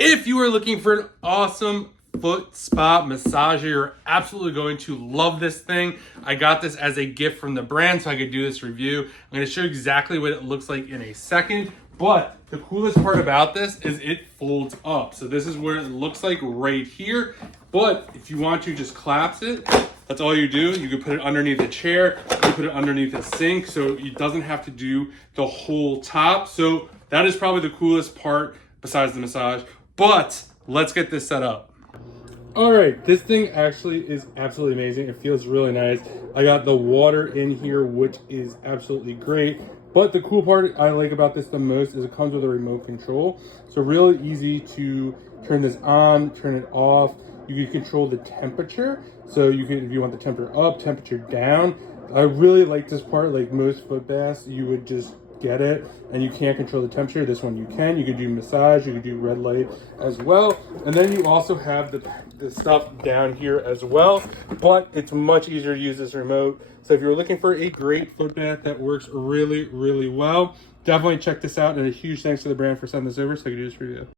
If you are looking for an awesome foot spa massager, you're absolutely going to love this thing. I got this as a gift from the brand so I could do this review. I'm going to show you exactly what it looks like in a second. But the coolest part about this is it folds up. So this is what it looks like right here. But if you want to just collapse it, that's all you do. You can put it underneath a chair, you can put it underneath a sink, so it doesn't have to do the whole top. So that is probably the coolest part besides the massage. But let's get this set up. All right, this thing actually is absolutely amazing. It feels really nice. I got the water in here, which is absolutely great. But the cool part I like about this the most is it comes with a remote control. So really easy to turn this on, turn it off. You can control the temperature. So you can, if you want the temperature up, temperature down. I really like this part. Like most foot baths, you would just get it and you can't control the temperature. This one you can. You could do massage, you could do red light as well. And then you also have the stuff down here as well, but it's much easier to use this remote. So if you're looking for a great foot bath that works really, really well, definitely check this out. And a huge thanks to the brand for sending this over so I could do this review.